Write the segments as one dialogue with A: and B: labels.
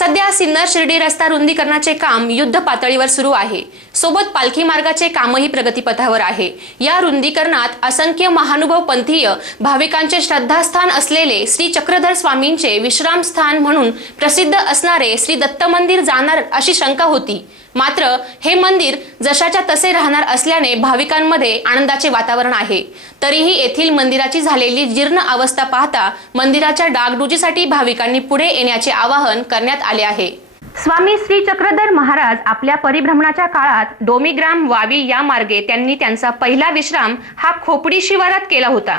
A: सध्या सिन्नर शिर्डी रस्ता रुंदीकरणाचे काम युद्ध पातळीवर सुरू आहे. सोबत पालखी मार्गाचे कामही प्रगतीपथावर आहे. या रुंदीकरणात असंख्य महानुभाव पंथीय भाविकांचे श्रद्धास्थान असलेले श्री चक्रधर स्वामींचे विश्रामस्थान म्हणून प्रसिद्ध असणारे श्री दत्त मंदिर जाणार अशी शंका होती. मात्र हे मंदिर जशाच्या तसे राहणार असल्याने भाविकांमध्ये आनंदाचे वातावरण आहे. तरीही येथील मंदिराची झालेली जीर्ण अवस्था पाहता मंदिराच्या डागडुजीसाठी भाविकांनी पुढे येण्याचे आवाहन करण्यात आले आहे. स्वामी श्री चक्रधर महाराज आपल्या परिभ्रमणाच्या काळात डोमीग्राम वावी या मार्गे त्यांनी त्यांचा पहिला विश्राम हा खोपडी शिवारात केला होता.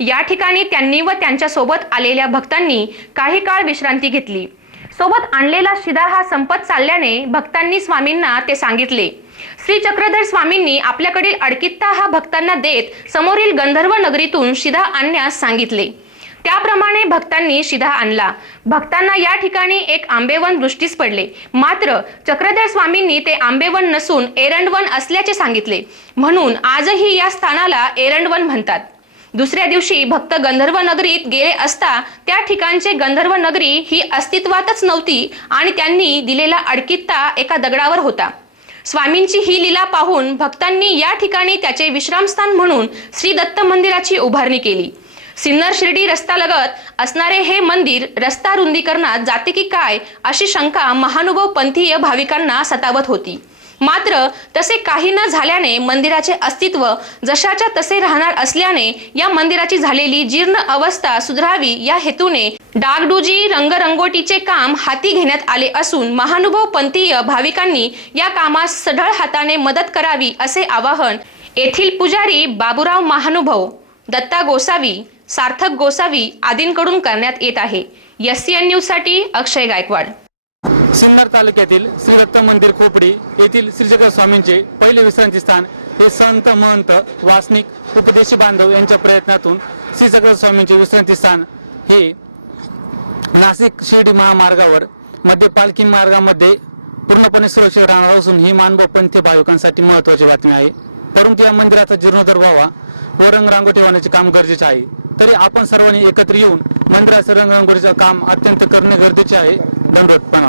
A: या ठिकाणी त्यांनी व त्यांच्यासोबत आलेल्या भक्तांनी काही काळ विश्रांती घेतली. सोबत आणलेला शिदा हा संपत चालल्याने भक्तांनी स्वामींना ते सांगितले श्री चक्रधर स्वामींनी आपल्याकडील अडकित्ता हा भक्तांना देत समोरील गंधर्व नगरीतून शिधा आणण्यास सांगितले. त्याप्रमाणे भक्तांनी शिधा आणला. भक्तांना या ठिकाणी एक आंबेवन दृष्टीस पडले. मात्र चक्रधर स्वामींनी ते आंबेवन नसून एरंडवन असल्याचे सांगितले. म्हणून आजही या स्थानाला एरंडवन म्हणतात. दुसऱ्या दिवशी भक्त गंधर्व नगरीत गेले असता त्या ठिकाणचे गंधर्व नगरी ही अस्तित्वातच नव्हती आणि त्यांनी दिलेला अडकित्ता एका दगडावर होता. स्वामींची ही लीला पाहून भक्तांनी या ठिकाणी त्याचे विश्रामस्थान म्हणून श्री दत्त मंदिराची उभारणी केली. सिन्नर शिर्डी रस्त्यालगत असणारे हे मंदिर रस्ता रुंदीकरणात जाते की काय अशी शंका महानुभव पंथीय भाविकांना सतावत होती. मात्र तसे काही न झाल्याने मंदिराचे अस्तित्व जशाच्या तसे राहणार असल्याने या मंदिराची झालेली जीर्ण अवस्था सुधारावी या हेतूने डागडुजी रंगरंगोटीचे काम हाती घेण्यात आले असून महानुभव पंथीय भाविकांनी या कामास सढळ हाताने मदत करावी असे आवाहन येथील पुजारी बाबुराव महानुभव दत्ता गोसावी सार्थक गोसावी आदींकडून करण्यात येत आहे. एस न्यूजसाठी अक्षय गायकवाड.
B: सिन्नर तालुक्यातील श्री दत्त मंदिर खोपडी येथील श्रीजगत स्वामींचे पहिले विश्रांती स्थान हे संत महंत वासनिक उपदेशी बांधव यांच्या प्रयत्नातून श्री जगत स्वामींचे विश्रांती स्थान हे नाशिक शिर्डी महामार्गावर मध्य पालखी मार्गामध्ये पूर्णपणे सुरक्षित राहणार असून ही मानव पंथी भाविकांसाठी महत्त्वाची बातमी आहे. परंतु या मंदिराचा जीर्णोद्धार व्हावा व रांगो ठेवण्याचे काम गरजेचे आहे. तरी आपण सर्वांनी एकत्र येऊन मंदिराचं रंगरंगोटीचं काम अत्यंत करणे गरजेचे आहे. दंडवत प्रणाम.